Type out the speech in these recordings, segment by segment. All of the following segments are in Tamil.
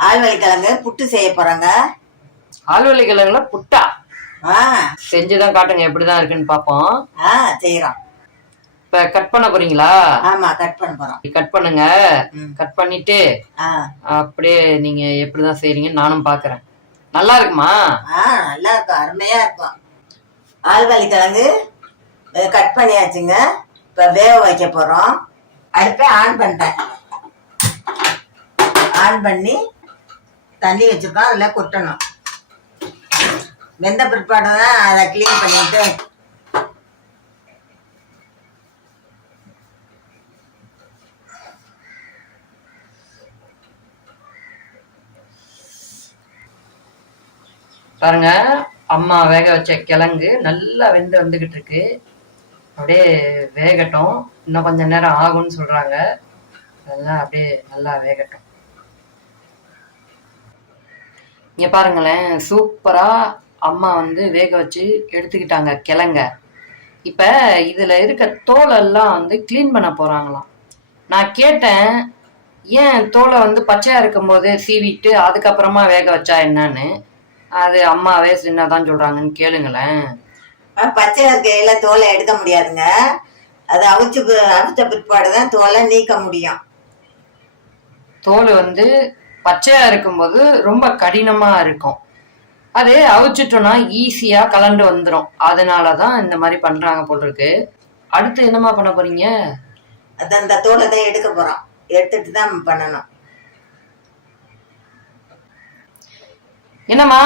ஆழ்வழி கிழங்கு புட்டு செய்ய போறாங்க. ஆழ்வள்ளி கிழங்குல புட்டா? ஆ. செஞ்சுதான் காட்டுங்க எப்படிதான் இருக்குன்னு பாப்போம் ஆ செய்யறோம் இப்ப கட் பண்ண போறீங்களா? ஆமா கட் பண்ண போறோம். கட் பண்ணுங்க. கட் பண்ணிட்டு அப்படியே நீங்க எப்படிதான் செய்றீங்கன்னு நானும் பாக்குறேன். நல்லா இருக்குமா? ஆ நல்லா இருக்கும். அருமையா இருக்கும். ஆழ்வழி கிழங்கு கட் பண்ணியாச்சுங்க. இப்ப வேக வைக்க போறோம். அடுப்பை ஆன் பண்ணிட்டேன். ஆன் பண்ணி தண்ணி வச்சிருக்கோம் அதில் கொட்டணும். வெந்த பிற்பாடு தான் அதை க்ளீன் பண்ணிட்டு. பாருங்க அம்மா வேக வச்ச கிழங்கு நல்லா வெந்து வந்துகிட்டு இருக்கு. அப்படியே வேகட்டும். இன்னும் கொஞ்ச நேரம் ஆகும்னு சொல்றாங்க. அதெல்லாம் அப்படியே நல்லா வேகட்டும். இங்க பாருங்களேன் சூப்பரா அம்மா வந்து வேக வச்சு எடுத்துக்கிட்டாங்க கிழங்க. இப்ப இதுல இருக்க தோலெல்லாம் வந்து க்ளீன் பண்ண போறாங்களாம். நான் கேட்டேன் ஏன் தோலை வந்து பச்சையா இருக்கும் போதே சீவிட்டு அதுக்கப்புறமா வேக வச்சா என்னன்னு? அது அம்மாவே சின்னதான் சொல்றாங்கன்னு கேளுங்களேன். அஹ், பச்சை இருக்கையில தோலை எடுக்க முடியாதுங்க. அது அவிச்சு அவிச்ச பிற்பாடு தான் தோலை நீக்க முடியும். தோல் வந்து பச்சையா இருக்கும்போது ரொம்ப கடினமா இருக்கும். அது அவிச்சிட்டோம்னா ஈஸியா கலண்டு வந்துடும் அதனாலதான் இந்த மாதிரி பண்றாங்க போல் இருக்கு அடுத்து என்னம்மா பண்ண போறீங்க? அது அந்த தோலை தான் எடுக்க போறோம். எடுத்துட்டு தான் பண்ணணும். என்னம்மா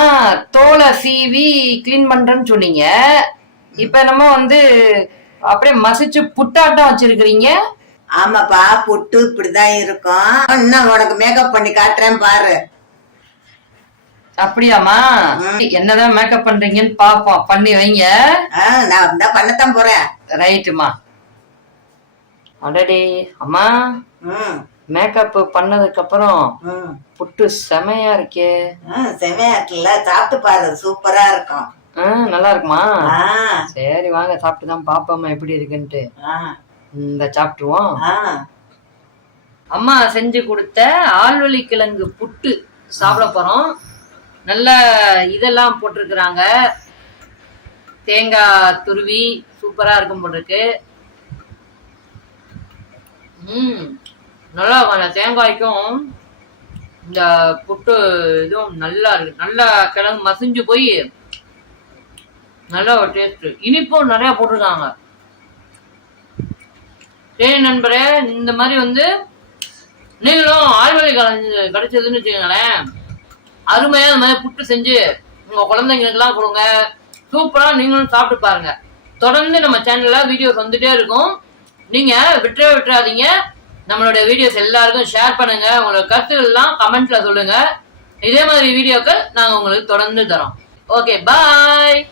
தோலை சீவி க்ளீன் பண்றேன்னு சொன்னீங்க. இப்ப நம்ம வந்து அப்படியே மசிச்சு புட்டாட்டம் வச்சிருக்கிறீங்க. ஆமாப்பா புட்டு இப்படிதான் இருக்கும். இன்னும் உனக்கு மேக்கப் பண்ணி காட்டுறேன் பாரு. அப்படியாம்மா? என்னதான் மேக்கப் பண்றீங்கன்னு பாப்போம். பண்ணி வைங்க. நான் தான் பண்ணத்தான் போறேன். ரைட்டுமா அடடே அம்மா. மேக்கப் பண்ணதுக்கு அப்புறம் புட்டு செமையா இருக்கே. செமையா இருக்குல்ல. சாப்பிட்டு பாரு சூப்பரா இருக்கும். நல்லா இருக்குமா? சரி வாங்க சாப்பிட்டு தான் பாப்போம்மா எப்படி இருக்குன்ட்டு. இந்த சாப்பிட்டுருவோம். அம்மா செஞ்சு கொடுத்த ஆழ்வழி கிழங்கு புட்டு சாப்பிட போறோம். நல்ல இதெல்லாம் போட்டிருக்கிறாங்க. தேங்காய் துருவி சூப்பரா இருக்கும் போட்டிருக்கு. ம் நல்லா அந்த தேங்காய்க்கும் இந்த புட்டு இதுவும் நல்லா இருக்கு. நல்லா கிழங்கு மசிஞ்சு போய் நல்ல ஒரு டேஸ்ட் இனிப்பும் நிறைய போட்டிருக்காங்க. சரி நண்பரே இந்த மாதிரி வந்து நீங்களும் ஆழ்வழி கலைஞ்சு கிடைச்சதுன்னு வச்சுக்கோங்களேன். அருமையா இந்த மாதிரி புட்டு செஞ்சு உங்க குழந்தைங்களுக்குலாம் கொடுங்க. சூப்பரா நீங்களும் சாப்பிட்டு பாருங்க. தொடர்ந்து நம்ம சேனல்ல வீடியோஸ் வந்துட்டே இருக்கும். நீங்க விட்டுறவே விட்டுறாதீங்க. நம்மளோட வீடியோஸ் எல்லாருக்கும் ஷேர் பண்ணுங்க. உங்களோட கருத்துக்கள் எல்லாம் கமெண்ட்ல சொல்லுங்க. இதே மாதிரி வீடியோக்கள் நாங்க உங்களுக்கு தொடர்ந்து தரோம். Okay bye